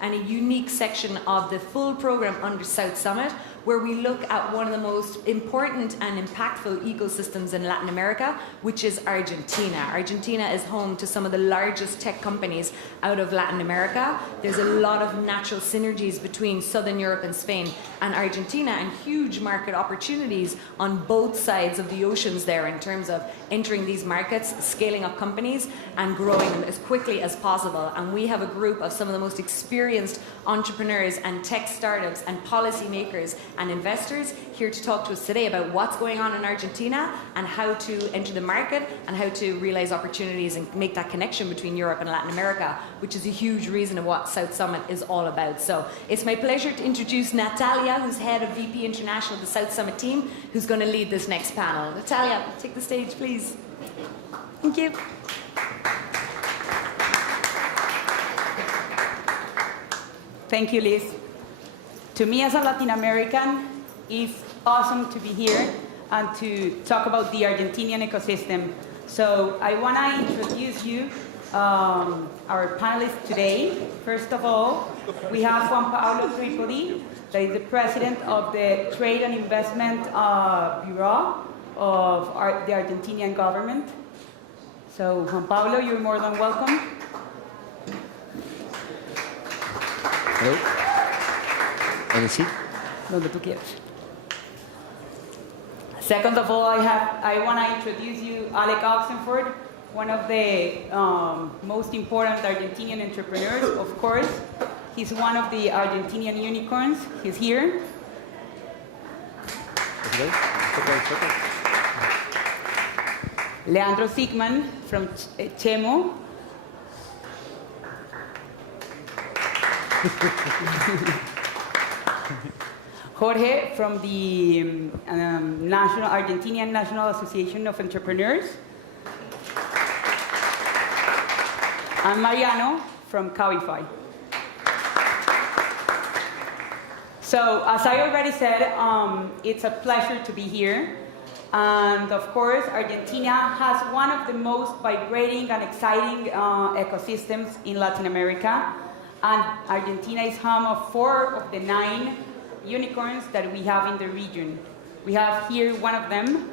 and a unique section of the full program under South Summit, where we look at one of the most important and impactful ecosystems in Latin America, which is Argentina. Argentina is home to some of the largest tech companies out of Latin America. There's a lot of natural synergies between Southern Europe and Spain and Argentina, and huge market opportunities on both sides of the oceans there in terms of entering these markets, scaling up companies, and growing them as quickly as possible. And we have a group of some of the most experienced entrepreneurs and tech startups and policymakers and investors here to talk to us today about what's going on in Argentina and how to enter the market and how to realize opportunities and make that connection between Europe and Latin America, which is a huge reason of what South Summit is all about. So it's my pleasure to introduce Natalia, who's head of VP International of the South Summit team, who's going to lead this next panel. Natalia, take the stage, please. Thank you. Thank you, Liz. To me as a Latin American, it's awesome to be here and to talk about the Argentinian ecosystem. So I want to introduce you our panelists today. First of all, we have Juan Pablo Tripodi, that is the president of the Trade and Investment Bureau of the Argentinian government. So Juan Pablo, you're more than welcome. Hello. Any seat? Donde tú quieras. Second of all, I want to introduce you Alec Oxenford, one of the most important Argentinian entrepreneurs, of course. He's one of the Argentinian unicorns. He's here. Leandro Sigman from Chemo. Jorge from the Argentinian National Association of Entrepreneurs. And Mariano from Cabify. So, as I already said, it's a pleasure to be here. And of course, Argentina has one of the most vibrating and exciting ecosystems in Latin America. And Argentina is home of 4 of the 9 unicorns that we have in the region. We have here one of them.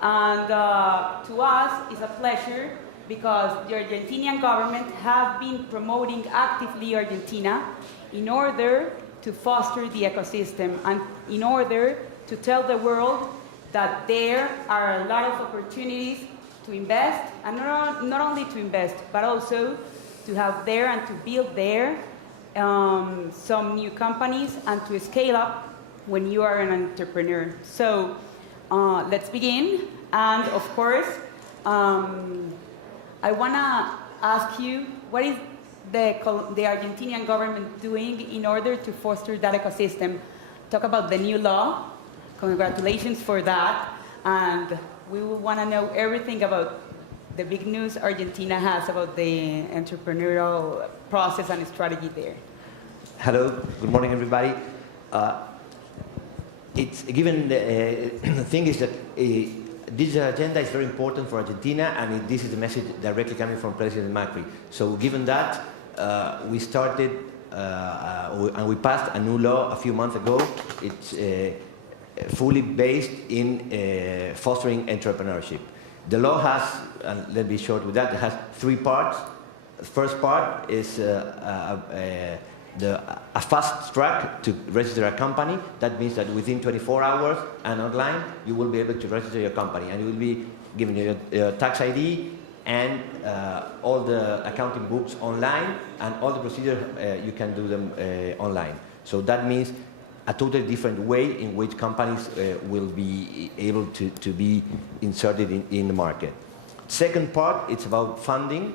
And to us, it's a pleasure because the Argentinian government have been promoting actively Argentina in order to foster the ecosystem and in order to tell the world that there are a lot of opportunities to invest, and not only to invest, but also to have there and to build there some new companies and to scale up when you are an entrepreneur. So let's begin. And of course, I want to ask you, what is the Argentinian government doing in order to foster that ecosystem? Talk about the new law. Congratulations for that. And we will want to know everything about the big news Argentina has about the entrepreneurial process and strategy there. Hello, good morning, everybody. It's given the thing is that digital agenda is very important for Argentina, and this is the message directly coming from President Macri. So given that, we started and we passed a new law a few months ago. It's fully based in fostering entrepreneurship. The law has, and let's be short with that, it has 3 parts. The first part is a fast track to register a company. That means that within 24 hours and online, you will be able to register your company, and you will be given your tax ID and all the accounting books online, and all the procedures you can do them online. So that means a totally different way in which companies will be able to be inserted in the market. Second part, it's about funding.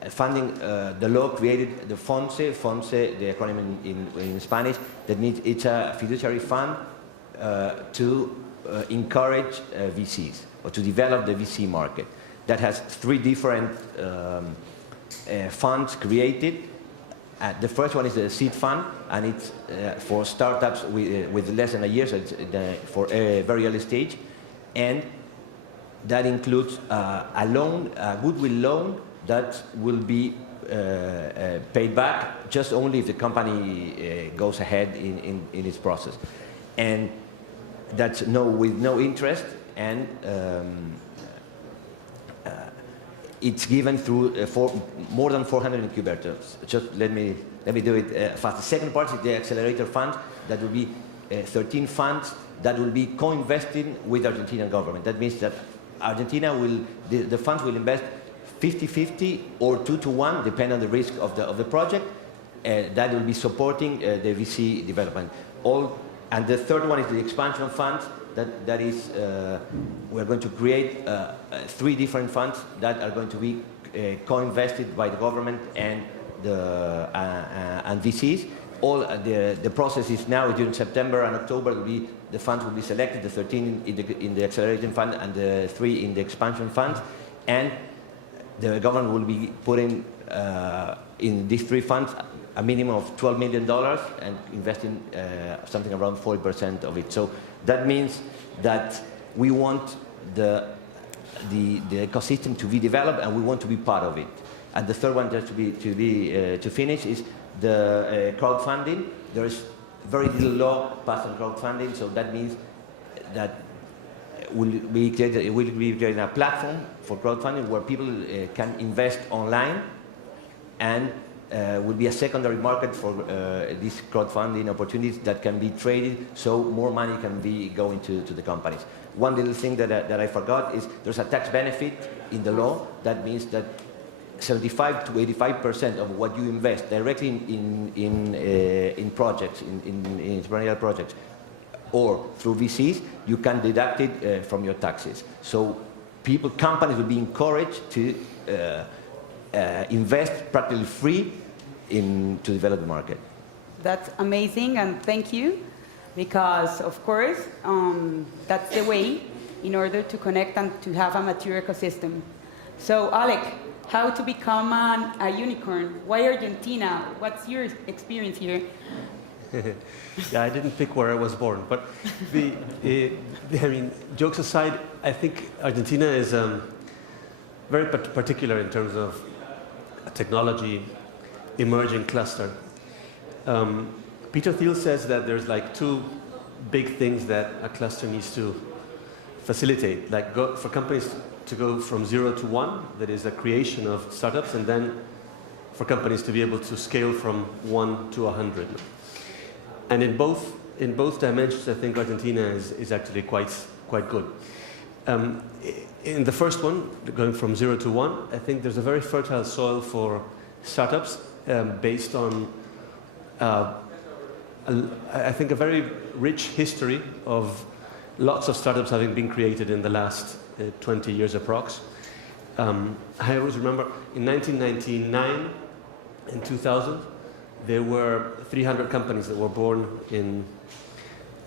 The law created the FONSE, the acronym in Spanish, that means it's a fiduciary fund to encourage VCs, or to develop the VC market. That has 3 different funds created. The first one is the seed fund, and it's for startups with less than a year, so it's for a very early stage. And that includes a loan, a goodwill loan, that will be paid back just only if the company goes ahead in its process. And that's with no interest, and it's given through more than 400 incubators. Just let me do it fast. The second part is the accelerator fund. That will be 13 funds that will be co-investing with the Argentinian government. That means that Argentina the funds will invest 50-50 or 2-to-1, depending on the risk of the project. That will be supporting the VC development. And the third one is the expansion fund. That is, we're going to create 3 different funds that are going to be co-invested by the government and VCs. The process is now during September and October. The funds will be selected, the 13 in the accelerating fund and the 3 in the expansion fund, and the government will be putting in these 3 funds a minimum of $12 million and investing something around 40% of it. So that means that we want the ecosystem to be developed, and we want to be part of it. And the third one, just to finish, is the crowdfunding. There is very little law passed on crowdfunding, so that means that we'll be creating a platform for crowdfunding where people can invest online, and will be a secondary market for these crowdfunding opportunities that can be traded, so more money can be going to the companies. One little thing that I forgot is there's a tax benefit in the law. That means that 75 to 85% of what you invest directly in projects, in entrepreneurial projects, or through VCs, you can deduct it from your taxes. So companies will be encouraged to invest practically free to develop the market. That's amazing, and thank you, because of course that's the way in order to connect and to have a mature ecosystem. So Alec, how to become a unicorn? Why Argentina? What's your experience here? Yeah, I didn't pick where I was born, but I mean, jokes aside, I think Argentina is very particular in terms of a technology emerging cluster. Peter Thiel says that there's like 2 big things that a cluster needs to facilitate, like for companies to go from 0 to 1, that is a creation of startups, and then for companies to be able to scale from 1 to 100. And in both dimensions, I think Argentina is actually quite good. In the first one, going from 0 to 1, I think there's a very fertile soil for startups based on, I think, a very rich history of lots of startups having been created in the last 20 years approx. I always remember in 1999 and 2000, there were 300 companies that were born in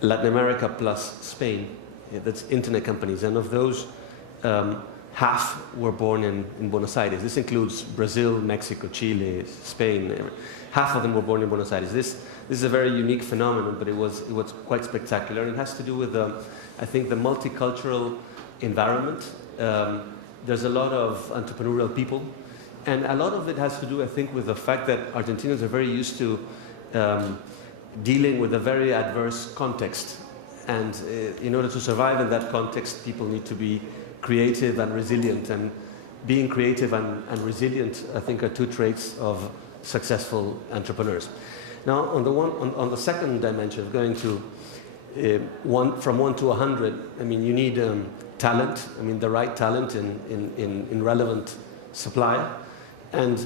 Latin America plus Spain. That's internet companies, and of those, half were born in Buenos Aires. This includes Brazil, Mexico, Chile, Spain. Half of them were born in Buenos Aires. This is a very unique phenomenon, but it was quite spectacular. It has to do with, I think, the multicultural environment. There's a lot of entrepreneurial people, and a lot of it has to do, I think, with the fact that Argentinians are very used to dealing with a very adverse context. And in order to survive in that context, people need to be creative and resilient. And being creative and resilient, I think, are 2 traits of successful entrepreneurs. Now, on the second dimension, going to from 1 to 100, I mean, you need talent. I mean, the right talent in relevant supply, and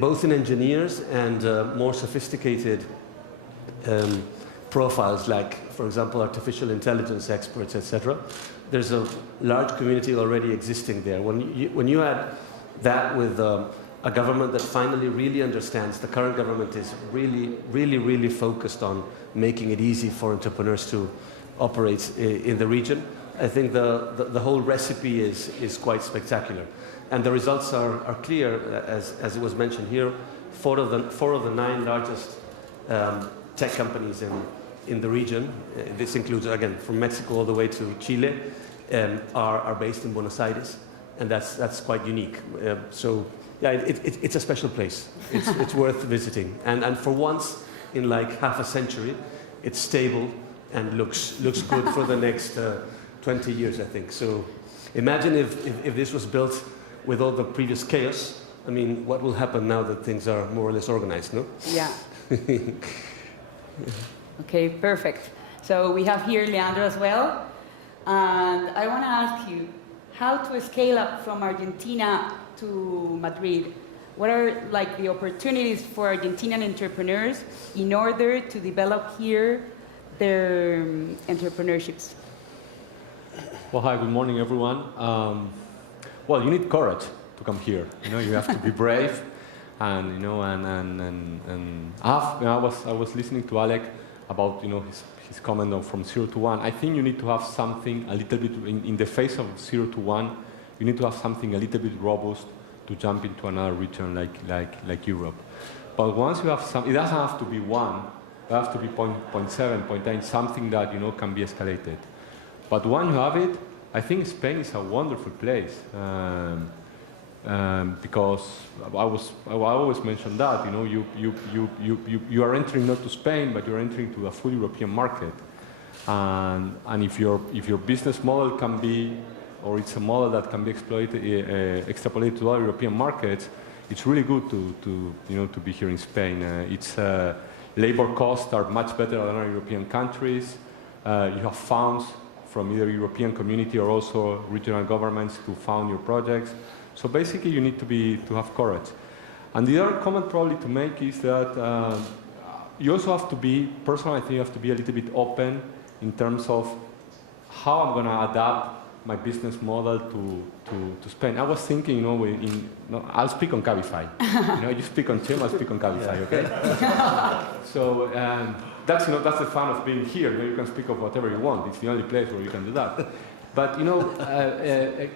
both in engineers and more sophisticated profiles, like, for example, artificial intelligence experts, etc. There's a large community already existing there. When you add that with a government that finally really understands, the current government is really focused on making it easy for entrepreneurs to operate in the region. I think the whole recipe is quite spectacular. And the results are clear, as it was mentioned here. 4 of the 9 largest tech companies in the region, this includes, again, from Mexico all the way to Chile, are based in Buenos Aires, and that's quite unique. So Yeah, it's a special place. It's worth visiting. And for once in like half a century, it's stable and looks good for the next 20 years, I think. So imagine if this was built with all the previous chaos. I mean, what will happen now that things are more or less organized, no? Yeah. Okay, perfect. So we have here Leandro as well. And I want to ask you, how to scale up from Argentina to Madrid? What are like the opportunities for Argentinian entrepreneurs in order to develop here their entrepreneurships? Well, hi, good morning, everyone. Well, you need courage to come here. You know, you have to be brave, and you know, I was listening to Alec about his comment on from 0 to 1. I think you need to have something a little bit in the face of 0 to 1. You need to have something a little bit robust to jump into another region like Europe. But once you have some, it doesn't have to be 1. It has to be 0.7, 0.9, something that can be escalated. But when you have it, I think Spain is a wonderful place. Because I always mention that you are entering not to Spain, but you're entering to a full European market, and if your business model can be, or it's a model that can be extrapolated to other European markets, it's really good to be here in Spain. Its labor costs are much better than other European countries. You have funds from either European community or also regional governments to fund your projects. So basically, you need to have courage. And the other comment probably to make is that you also have to be, personally, I think you have to be a little bit open in terms of how I'm going to adapt my business model to Spain. I was thinking, I'll speak on Cabify. You speak on Chim, I'll speak on Cabify, okay? So that's the fun of being here. You can speak of whatever you want. It's the only place where you can do that. But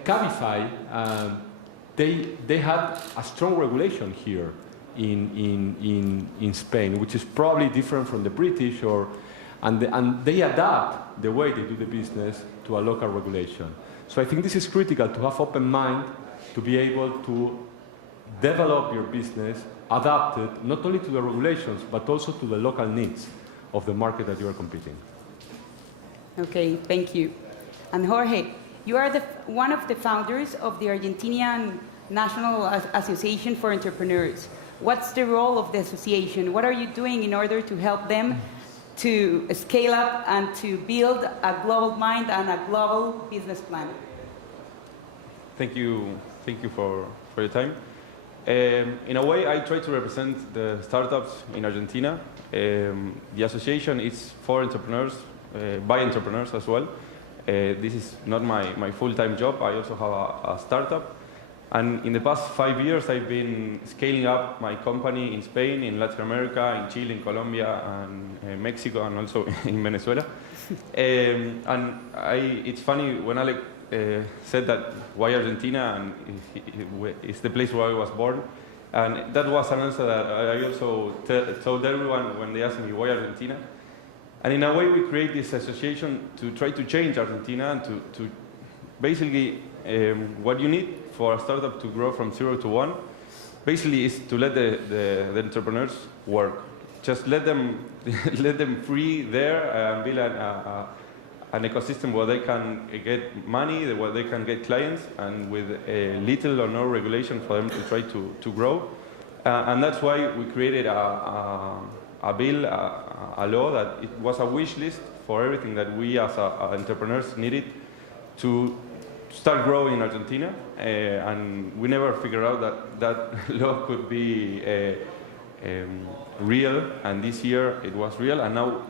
Cabify. They had a strong regulation here in Spain, which is probably different from the British, and they adapt the way they do the business to a local regulation. So I think this is critical to have open mind, to be able to develop your business, adapted not only to the regulations, but also to the local needs of the market that you are competing. Okay, thank you. And Jorge, you are one of the founders of the Argentinian National Association for Entrepreneurs. What's the role of the association? What are you doing in order to help them to scale up and to build a global mind and a global business plan? Thank you for your time. In a way, I try to represent the startups in Argentina. The association is for entrepreneurs, by entrepreneurs as well. This is not my full-time job. I also have a startup. And in the past 5 years, I've been scaling up my company in Spain, in Latin America, in Chile, in Colombia, and Mexico, and also in Venezuela. It's funny when Alec said that why Argentina, and it's the place where I was born. And that was an answer that I also told everyone when they asked me why Argentina. And in a way, we create this association to try to change Argentina and to basically what you need for a startup to grow from 0 to 1, basically is to let the entrepreneurs work. Just let them free there and build an ecosystem where they can get money, where they can get clients, and with little or no regulation for them to try to grow. And that's why we created a bill, a law that it was a wish list for everything that we as entrepreneurs needed to start growing in Argentina, and we never figured out that law could be real, and this year it was real, and now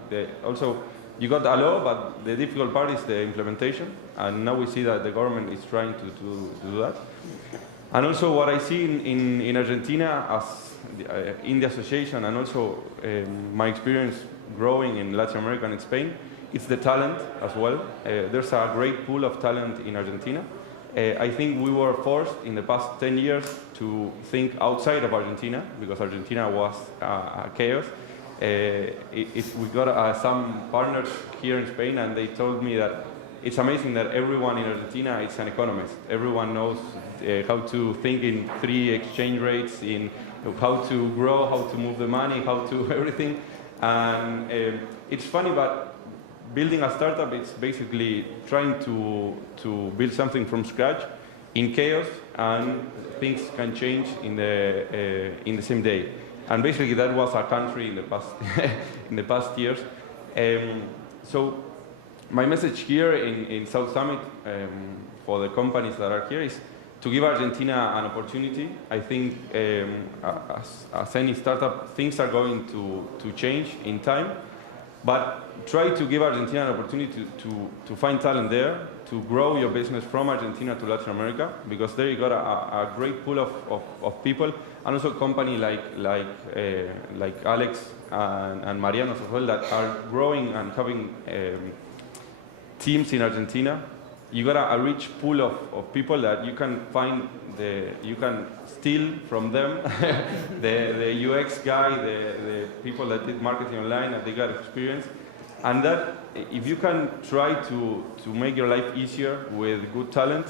also you got a law, but the difficult part is the implementation, and now we see that the government is trying to do that. And also what I see in Argentina as in the association, and also my experience growing in Latin America and in Spain, it's the talent as well. There's a great pool of talent in Argentina. I think we were forced in the past 10 years to think outside of Argentina, because Argentina was a chaos. We got some partners here in Spain, and they told me that it's amazing that everyone in Argentina is an economist. Everyone knows how to think in 3 exchange rates, in how to grow, how to move the money, how to everything. And it's funny, but building a startup, it's basically trying to build something from scratch in chaos, and things can change in the same day. And basically, that was our country in the past in the past years. So my message here in South Summit for the companies that are here is to give Argentina an opportunity. I think as any startup, things are going to change in time, but try to give Argentina an opportunity to find talent there, to grow your business from Argentina to Latin America, because there you got a great pool of people, and also a company like Alex and Mariano's as well, that are growing and having teams in Argentina. You got a rich pool of people that you can find, you can steal from them, the UX guy, the people that did marketing online, and they got experience. And that, if you can try to make your life easier with good talent,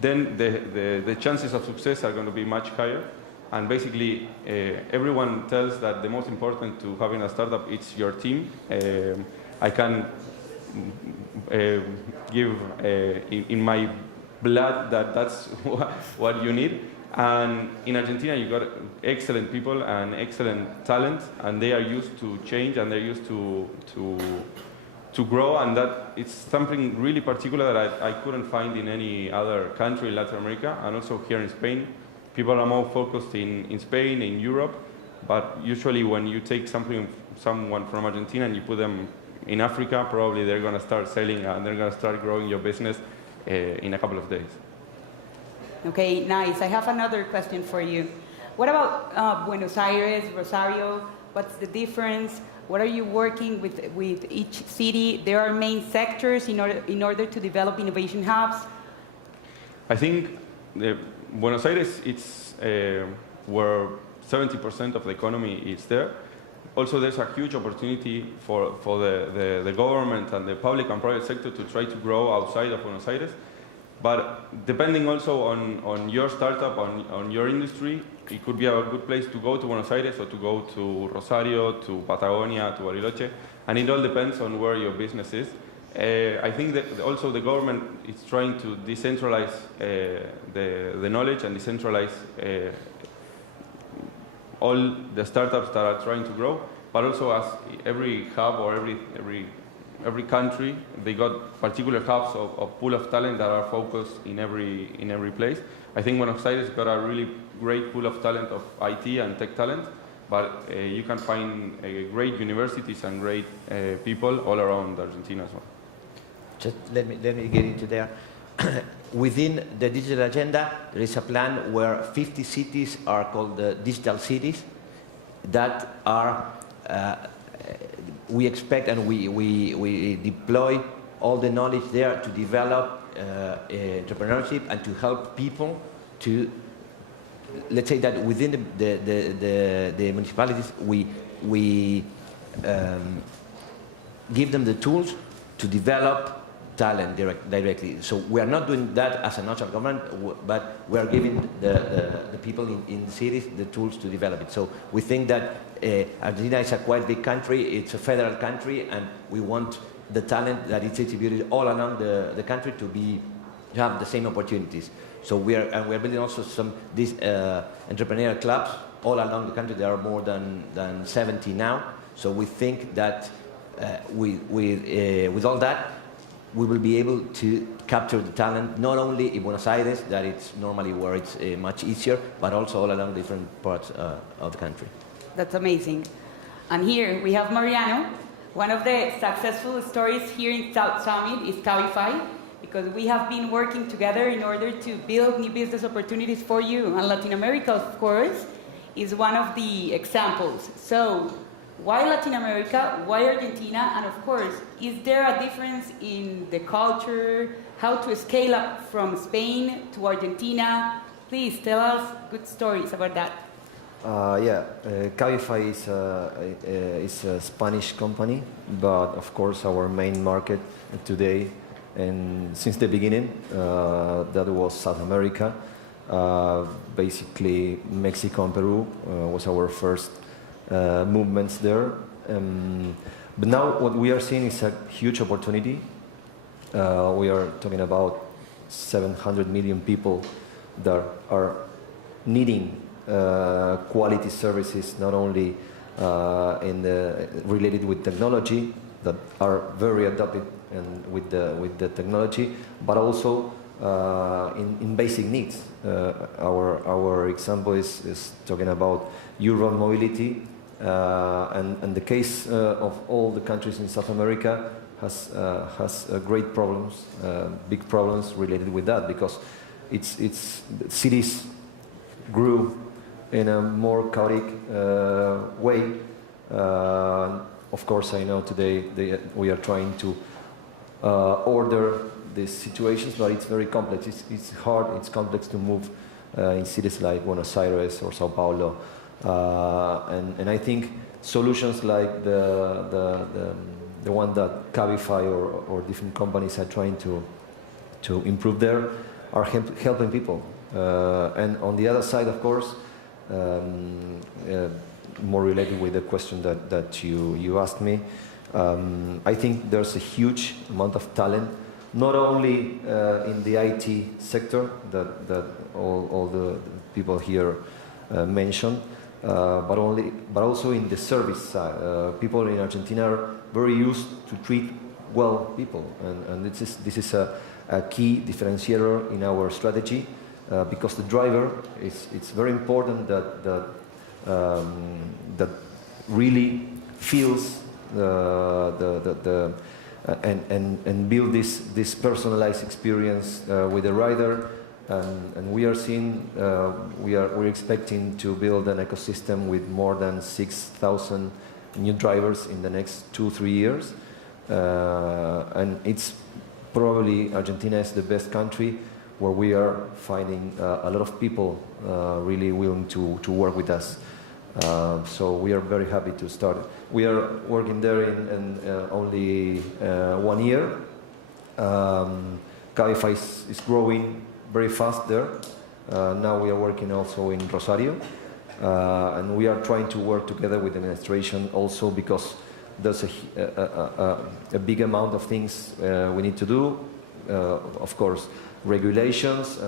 then the chances of success are going to be much higher. And basically, everyone tells that the most important to having a startup is your team. I can give in my blood that's what you need. And in Argentina, you got excellent people and excellent talent, and they are used to change, and they're used to grow, and that it's something really particular that I couldn't find in any other country in Latin America, and also here in Spain. People are more focused in Spain, in Europe, but usually when you take someone from Argentina and you put them in Africa, probably they're going to start selling and they're going to start growing your business in a couple of days. Okay, nice. I have another question for you. What about Buenos Aires, Rosario? What's the difference? What are you working with each city? There are main sectors in order to develop innovation hubs. I think Buenos Aires, it's where 70% of the economy is there. Also, there's a huge opportunity for the government and the public and private sector to try to grow outside of Buenos Aires. But depending also on your startup, on your industry, it could be a good place to go to Buenos Aires or to go to Rosario, to Patagonia, to Bariloche, and it all depends on where your business is. I think that also the government is trying to decentralize the knowledge and decentralize all the startups that are trying to grow, but also as every hub or every country, they got particular hubs of pool of talent that are focused in every place. I think Buenos Aires got a really great pool of talent of IT and tech talent, but you can find great universities and great people all around Argentina as well. Just let me get into there. Within the digital agenda, there is a plan where 50 cities are called digital cities that are we expect and we deploy all the knowledge there to develop entrepreneurship and to help people to, let's say that within the municipalities, we give them the tools to develop talent directly. So we are not doing that as a national government, but we are giving the people in the cities the tools to develop it. So we think that Argentina is a quite big country, it's a federal country, and we want the talent that is distributed all along the country to have the same opportunities. So we are building also these entrepreneurial clubs all along the country. There are more than 70 now. So we think that with all that, we will be able to capture the talent not only in Buenos Aires, that it's normally where it's much easier, but also all along different parts of the country. That's amazing. And here we have Mariano. One of the successful stories here in South Summit is Cabify, because we have been working together in order to build new business opportunities for you. And Latin America, of course, is one of the examples. So why Latin America? Why Argentina? And of course, is there a difference in the culture? How to scale up from Spain to Argentina? Please tell us good stories about that. Cabify is a Spanish company, but of course our main market today and since the beginning that was South America. Basically, Mexico and Peru was our first movements there. But now what we are seeing is a huge opportunity. We are talking about 700 million people that are needing quality services, not only related with technology, that are very adapted and with the technology, but also in basic needs. Our example is talking about urban mobility, and the case of all the countries in South America has great problems, big problems related with that, because cities grew in a more chaotic way. Of course, I know today we are trying to order these situations, but it's very complex. It's hard, it's complex to move in cities like Buenos Aires or Sao Paulo. And I think solutions like the one that Cabify or different companies are trying to improve there are helping people. And on the other side, of course, more related with the question that you asked me, I think there's a huge amount of talent, not only in the IT sector that all the people here mentioned, but also in the service side. People in Argentina are very used to treat well people, and this is a key differentiator in our strategy, because the driver it's very important that really feels and build this personalized experience with the rider, and we are seeing we're expecting to build an ecosystem with more than 6,000 new drivers in the next 2-3 years, and it's probably Argentina is the best country where we are finding a lot of people really willing to work with us. So we are very happy to start. We are working there in only 1 year. Cabify is growing very fast there. Now we are working also in Rosario. And we are trying to work together with the administration also, because there's a big amount of things we need to do. Of course, regulations,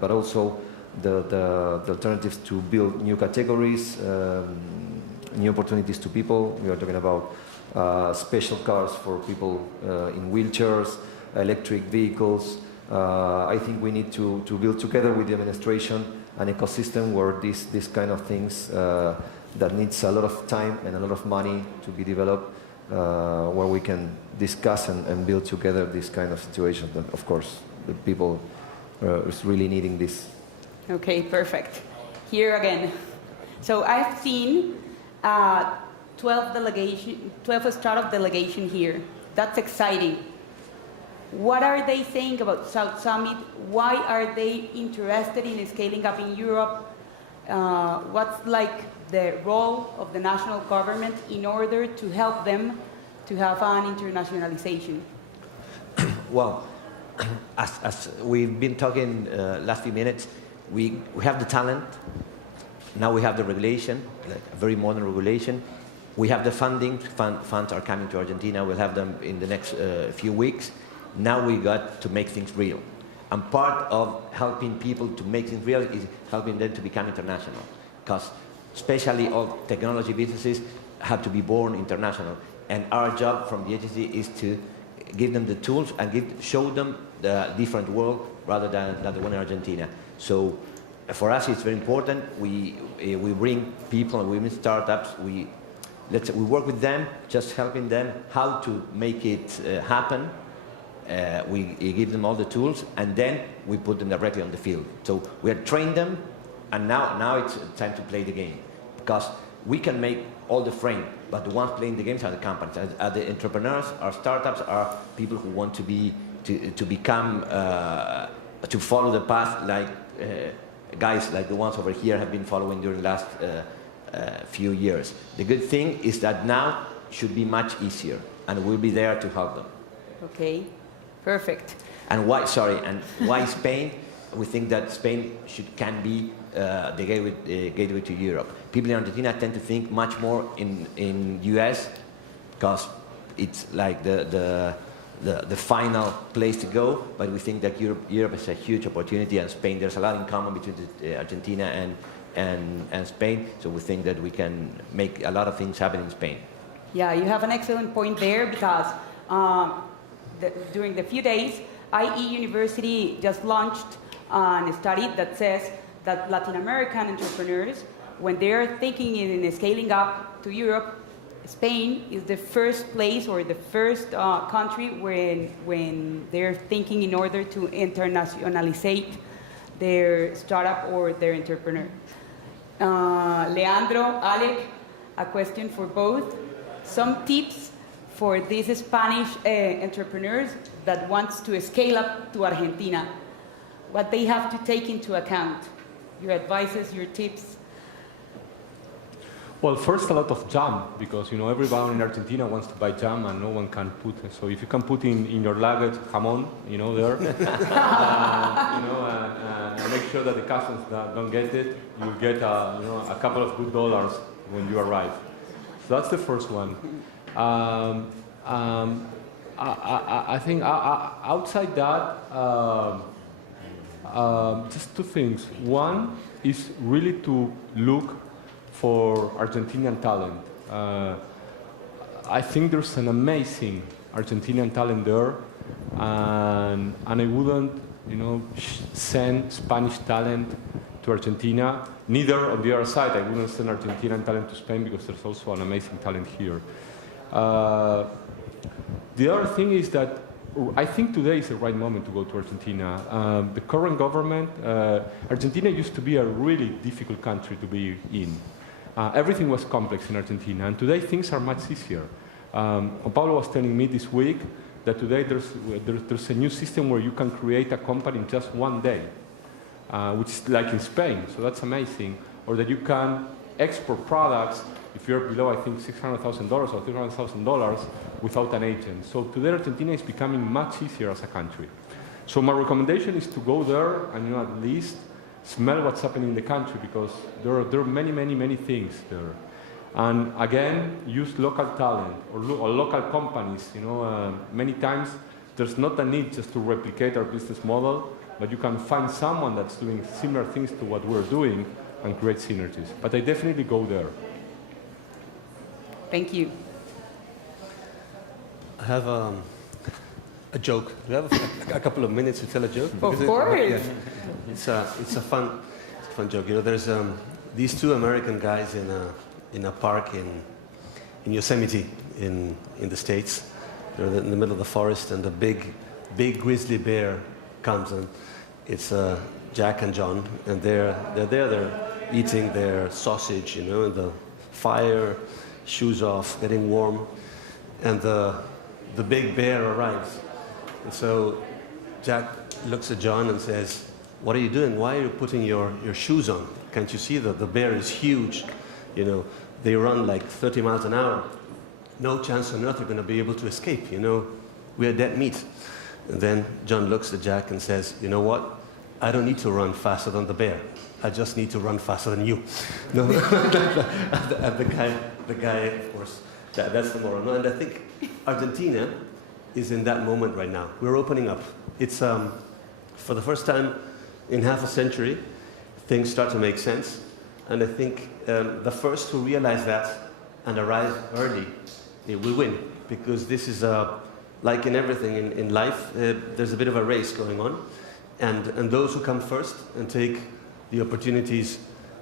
but also the alternatives to build new categories, new opportunities to people. We are talking about special cars for people in wheelchairs, electric vehicles. I think we need to build together with the administration an ecosystem where these kind of things that needs a lot of time and a lot of money to be developed, where we can discuss and build together this kind of situation. But of course, the people is really needing this. Okay, perfect. Here again. So I've seen 12 startup delegation here. That's exciting. What are they saying about South Summit? Why are they interested in scaling up in Europe? What's like the role of the national government in order to help them to have an internationalization? Well, as we've been talking last few minutes, we have the talent. Now we have the regulation, like a very modern regulation. We have the funding. Funds are coming to Argentina. We'll have them in the next few weeks. Now we got to make things real. And part of helping people to make things real is helping them to become international. Because especially all technology businesses have to be born international. And our job from the agency is to give them the tools and show them the different world rather than the one in Argentina. So for us, it's very important. We bring people and women startups. We work with them, just helping them how to make it happen. We give them all the tools, and then we put them directly on the field. So we have trained them, and now it's time to play the game. Because we can make all the frame, but the ones playing the games are the companies, are the entrepreneurs, are startups, are people who want to become, to follow the path like guys like the ones over here have been following during the last few years. The good thing is that now should be much easier, and we'll be there to help them. Okay, perfect. And why Spain? We think that Spain can be the gateway to Europe. People in Argentina tend to think much more in US because it's like the final place to go. But we think that Europe is a huge opportunity, and Spain. There's a lot in common between Argentina and Spain. So we think that we can make a lot of things happen in Spain. Yeah, you have an excellent point there because during the few days, IE University just launched a study that says that Latin American entrepreneurs, when they're thinking in scaling up to Europe, Spain is the first place or the first country when they're thinking in order to internationalize their startup or their entrepreneur. Leandro, Alec, a question for both. Some tips for these Spanish entrepreneurs that wants to scale up to Argentina. What they have to take into account. Your advices, your tips. Well, first, a lot of jam, because everyone in Argentina wants to buy jam and no one can put. So if you can put in your luggage jamón, there, and make sure that the customs don't get it, you'll get a couple of good dollars when you arrive. So that's the first one. I think outside that, just two things. One is really to look for Argentinian talent. I think there's an amazing Argentinian talent there, and I wouldn't, send Spanish talent to Argentina. Neither on the other side, I wouldn't send Argentinian talent to Spain because there's also an amazing talent here. The other thing is that I think today is the right moment to go to Argentina. The current government, Argentina used to be a really difficult country to be in. Everything was complex in Argentina, and today things are much easier. Juan Pablo was telling me this week that today there's a new system where you can create a company in just one day, which is like in Spain, so that's amazing. Or that you can export products if you're below, I think, $600,000 or $300,000 without an agent. So today Argentina is becoming much easier as a country. So my recommendation is to go there and at least smell what's happening in the country, because there are many, many, many things there. And again, use local talent or local companies. Many times there's not a need just to replicate our business model, but you can find someone that's doing similar things to what we're doing and create synergies. But I definitely go there. Thank you. I have a joke. Do you have a couple of minutes to tell a joke? Of course. It's a fun joke. There's these two American guys in a park in Yosemite in the States. They're in the middle of the forest, and a big grizzly bear comes, and it's Jack and John, and they're eating their sausage, in the fire, shoes off, getting warm, and the big bear arrives. And so Jack looks at John and says, "What are you doing? Why are you putting your shoes on? Can't you see that the bear is huge? They run like 30 miles an hour. No chance on earth you're going to be able to escape. We are dead meat." And then John looks at Jack and says, "You know what? I don't need to run faster than the bear. I just need to run faster than you." No, and the guy, of course, that's the moral. No, and I think Argentina is in that moment right now. We're opening up. It's for the first time in half a century, things start to make sense. And I think the first to realize that and arrive early, will win. Because this is, like in everything in life, there's a bit of a race going on. And those who come first and take the opportunities,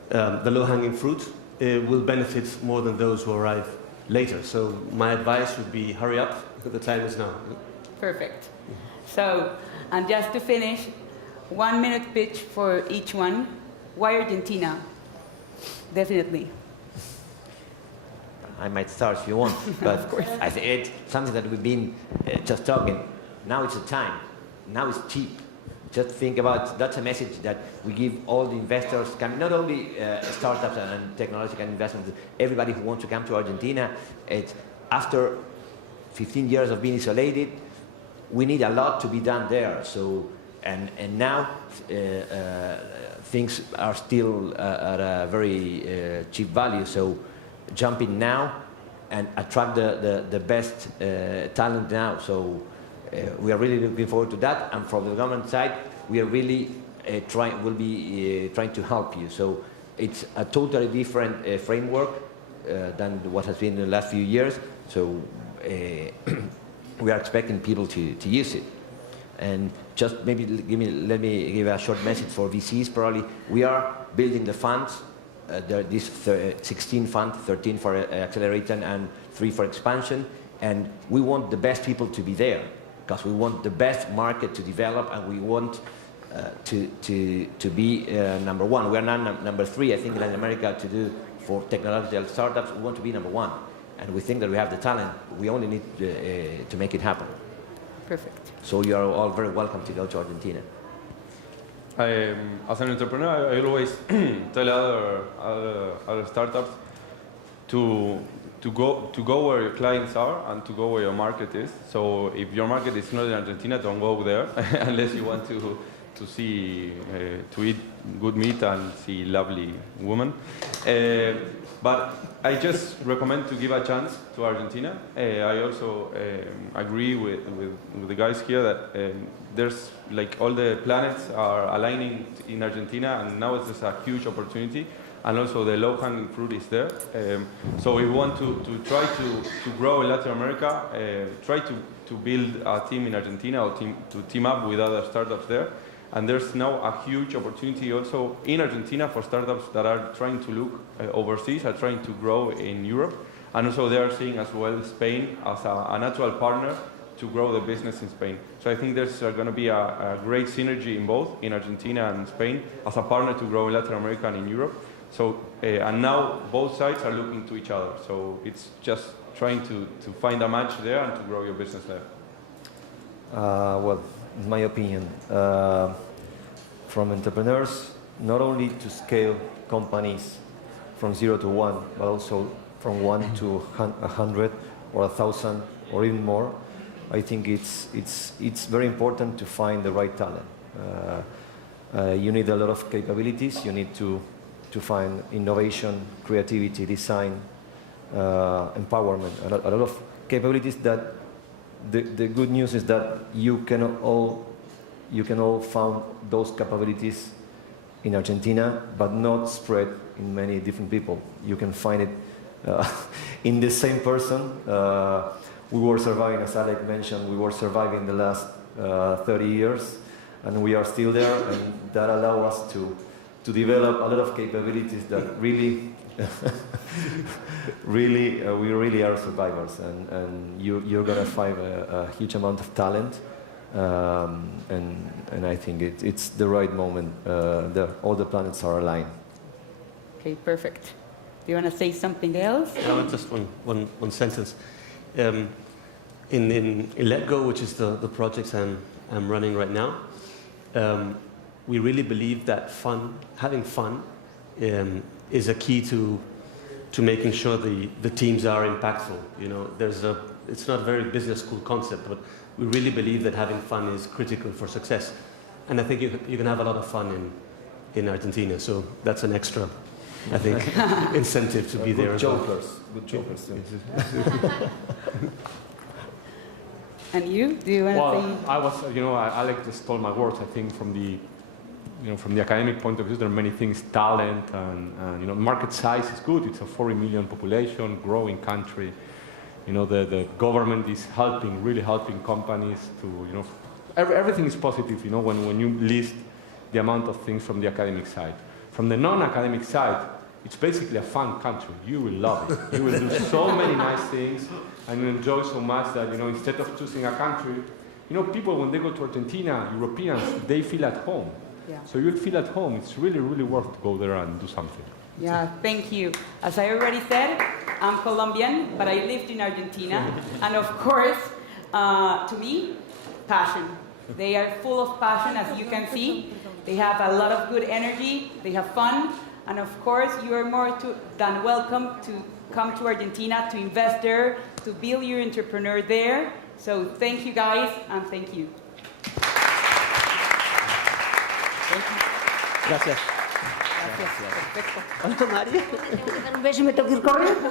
the low-hanging fruit, will benefit more than those who arrive later. So my advice would be hurry up, because the time is now. Perfect. So, and just to finish, 1 minute pitch for each one. Why Argentina? Definitely. I might start if you want, but I think it's something that we've been just talking. Now it's the time. Now it's cheap. just think about, that's a message that we give all the investors, not only startups and technological investments, everybody who wants to come to Argentina. It's after 15 years of being isolated, we need a lot to be done there. So, and now things are still at a very cheap value. So jump in now and attract the best talent now. So we are really looking forward to that. And from the government side, we are really trying to help you. So it's a totally different framework than what has been in the last few years. So we are expecting people to use it. And just maybe let me give a short message for VCs. Probably we are building the funds. There are these 16 funds, 13 for acceleration and 3 for expansion. And we want the best people to be there because we want the best market to develop, and we want to be number one. We are not number 3, I think, in Latin America to do for technological startups. We want to be number 1. And we think that we have the talent. We only need to make it happen. Perfect. So you are all very welcome to go to Argentina. As an entrepreneur, I always tell other startups to go where your clients are and to go where your market is. So if your market is not in Argentina, don't go there unless you want to see to eat good meat and see lovely women. But I just recommend to give a chance to Argentina. I also agree with the guys here that there's like all the planets are aligning in Argentina, and now it's just a huge opportunity. And also the low-hanging fruit is there. So we want to try to grow in Latin America, try to build a team in Argentina or to team up with other startups there. And there's now a huge opportunity also in Argentina for startups that are trying to look overseas, are trying to grow in Europe. And also they are seeing as well Spain as a natural partner to grow the business in Spain. So I think there's going to be a great synergy in both, in Argentina and Spain, as a partner to grow in Latin America and in Europe. So, and now both sides are looking to each other. So it's just trying to find a match there and to grow your business there. Well, in my opinion, from entrepreneurs, not only to scale companies from 0 to 1, but also from 1 to 100 or 1,000 or even more, I think it's very important to find the right talent. You need a lot of capabilities. You need to find innovation, creativity, design, empowerment, a lot of capabilities that the good news is that you can all find those capabilities in Argentina, but not spread in many different people. You can find it in the same person. We were surviving, as Alec mentioned, we were surviving the last 30 years, and we are still there, and that allows us to develop a lot of capabilities that really, we really are survivors, and you're gonna find a huge amount of talent, and I think it's the right moment. All the planets are aligned. Okay, perfect. Do you want to say something else? No, just one sentence. In Let Go, which is the project I'm running right now, we really believe that having fun, is a key to making sure the teams are impactful. You know, it's not a very business school concept, but we really believe that having fun is critical for success. And I think you can have a lot of fun in Argentina, so that's an extra, I think, incentive to be there as well. Good jokers. And you? Do you want to say? I was, Alec just stole my words. I think from the academic point of view, there are many things, talent and market size is good. It's a 40 million population, growing country. The government is really helping companies to, everything is positive, when you list the amount of things from the academic side. From the non-academic side, it's basically a fun country. You will love it. You will do so many nice things and you enjoy so much that, instead of choosing a country, people when they go to Argentina, Europeans, they feel at home. Yeah. So you'll feel at home. It's really, really worth to go there and do something. Yeah, thank you. As I already said, I'm Colombian, but I lived in Argentina. And of course, to me, passion. They are full of passion, as you can see. They have a lot of good energy, they have fun, and of course, you are more than welcome to come to Argentina, to invest there, to build your entrepreneur there. So thank you guys, and thank you. Gracias. Gracias. Perfecto. Hola, María. Tengo que dar un beso y me tengo que ir corriendo.